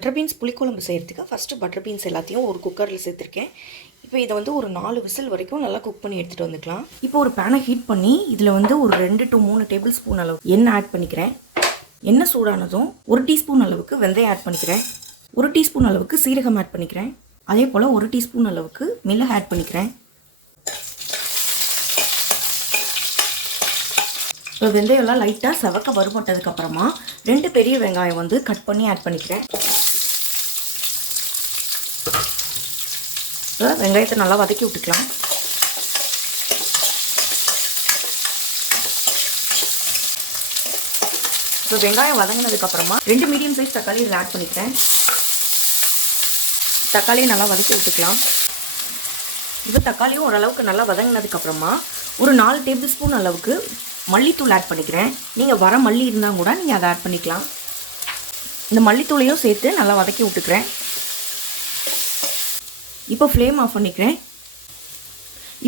Butter beans புளிக்குழம்பு செய்கிறதுக்கு first butter beans எல்லாத்தையும் ஒரு குக்கரில் சேர்த்துருக்கேன். இப்போ இதை வந்து ஒரு நாலு விசில் வரைக்கும் நல்லா குக் பண்ணி எடுத்துகிட்டு வந்துக்கலாம். இப்போ ஒரு பேனை ஹீட் பண்ணி இதில் வந்து ஒரு ரெண்டு டு மூணு டேபிள் ஸ்பூன் அளவு எண்ணெய் ஆட் பண்ணிக்கிறேன். எண்ணெய் சூடானதும் ஒரு டீஸ்பூன் அளவுக்கு வெந்தயம் ஆட் பண்ணிக்கிறேன். ஒரு டீஸ்பூன் அளவுக்கு சீரகம் ஆட் பண்ணிக்கிறேன். அதே போல் ஒரு டீஸ்பூன் அளவுக்கு மிளகு ஆட் பண்ணிக்கிறேன். இப்போ வெந்தயம்லாம் லைட்டாக செவக்க வறுபட்டதுக்கப்புறமா ரெண்டு பெரிய வெங்காயம் வந்து கட் பண்ணி ஆட் பண்ணிக்கிறேன். வெங்காயத்தை நல்லா வதக்கி விட்டுக்கலாம். இப்போ வெங்காயம் வதங்கினதுக்கப்புறமா ரெண்டு மீடியம் சைஸ் தக்காளி இதில் ஆட் பண்ணிக்கிறேன். தக்காளியை நல்லா வதக்கி விட்டுக்கலாம். இப்போ தக்காளியும் ஓரளவுக்கு நல்லா வதங்கினதுக்கப்புறமா ஒரு நாலு டேபிள் ஸ்பூன் அளவுக்கு மல்லித்தூள் ஆட் பண்ணிக்கிறேன். நீங்கள் வர மல்லி இருந்தால் கூட நீங்கள் அதை ஆட் பண்ணிக்கலாம். இந்த மல்லித்தூளையும் சேர்த்து நல்லா வதக்கி விட்டுக்கிறேன். இப்போ ஃப்ளேம் ஆஃப் பண்ணிக்கிறேன்.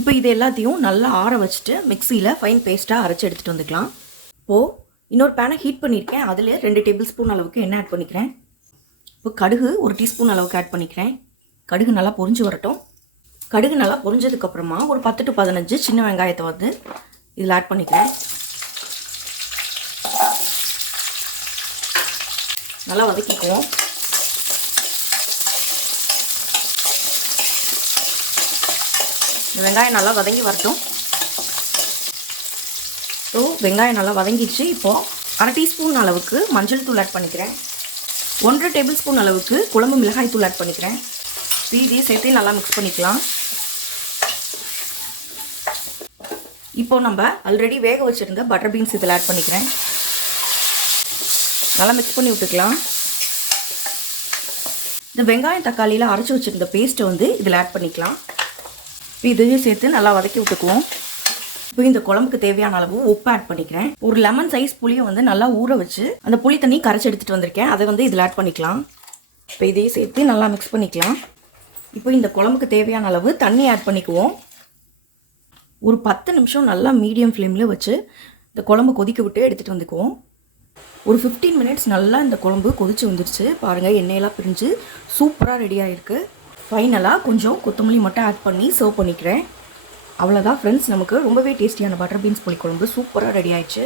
இப்போ இது எல்லாத்தையும் நல்லா ஆற வச்சுட்டு மிக்சியில் ஃபைன் பேஸ்ட்டாக அரைச்சி எடுத்துகிட்டு வந்துக்கலாம். இப்போது இன்னொரு பேனை ஹீட் பண்ணியிருக்கேன் அதில் ரெண்டு டேபிள் ஸ்பூன் அளவுக்கு எண்ணெய் ஆட் பண்ணிக்கிறேன். இப்போ கடுகு ஒரு டீஸ்பூன் அளவுக்கு ஆட் பண்ணிக்கிறேன். கடுகு நல்லா பொரிஞ்சு வரட்டும். கடுகு நல்லா பொரிஞ்சதுக்கப்புறமா ஒரு பத்து டு பதினஞ்சு சின்ன வெங்காயத்தை வந்து இதில் ஆட் பண்ணிக்கிறேன். நல்லா வதக்கிக்குவோம். வெங்காயம் நல்லா வதங்கி வரட்டும். ஸோ வெங்காயம் நல்லா வதங்கிடுச்சு. இப்போது அரை டீஸ்பூன் அளவுக்கு மஞ்சள் தூள் ஆட் பண்ணிக்கிறேன். ஒன்றரை டேபிள் ஸ்பூன் அளவுக்கு குழம்பு மிளகாய் தூள் ஆட் பண்ணிக்கிறேன். இதையும் சேர்த்து நல்லா மிக்ஸ் பண்ணிக்கலாம். இப்போ நம்ம ஆல்ரெடி வேக வச்சுருந்த பட்டர் பீன்ஸ் இதில் ஆட் பண்ணிக்கிறேன். நல்லா மிக்ஸ் பண்ணி விட்டுக்கலாம். இந்த வெங்காயம் தக்காளியில் அரைச்சி வச்சுருந்த பேஸ்ட்டை வந்து இதில் ஆட் பண்ணிக்கலாம். இதையும் சேர்த்து நல்லா வதக்கி விட்டுக்குவோம். இப்போ இந்த குழம்புக்கு தேவையான அளவு உப்பு ஆட் பண்ணிக்கிறேன். ஒரு லெமன் சைஸ் புளியை வந்து நல்லா ஊற வச்சு அந்த புளி தண்ணி கரைச்சி எடுத்துகிட்டு வந்திருக்கேன். அதை வந்து இதில் ஆட் பண்ணிக்கலாம். இப்போ இதையும் சேர்த்து நல்லா மிக்ஸ் பண்ணிக்கலாம். இப்போ இந்த குழம்புக்கு தேவையான அளவு தண்ணி ஆட் பண்ணிக்குவோம். ஒரு பத்து நிமிஷம் நல்லா மீடியம் ஃப்ளேமில் வச்சு இந்த குழம்பு கொதிக்க விட்டு எடுத்துகிட்டு வந்துக்குவோம். ஒரு ஃபிஃப்டீன் மினிட்ஸ் நல்லா இந்த குழம்பு கொதிச்சு வந்துருச்சு. பாருங்கள் எண்ணெயெல்லாம் பிரிஞ்சு சூப்பராக ரெடி ஆகிருக்கு ஃபைனலாக கொஞ்சம் கொத்தமல்லி மட்டும் ஆட் பண்ணி சர்வ் பண்ணிக்கிறேன். அவ்வளோதான் ஃப்ரெண்ட்ஸ் நமக்கு ரொம்பவே டேஸ்டியான பட்டர் பீன்ஸ் புளிக்குழம்பு சூப்பராக ரெடி ஆயிடுச்சு.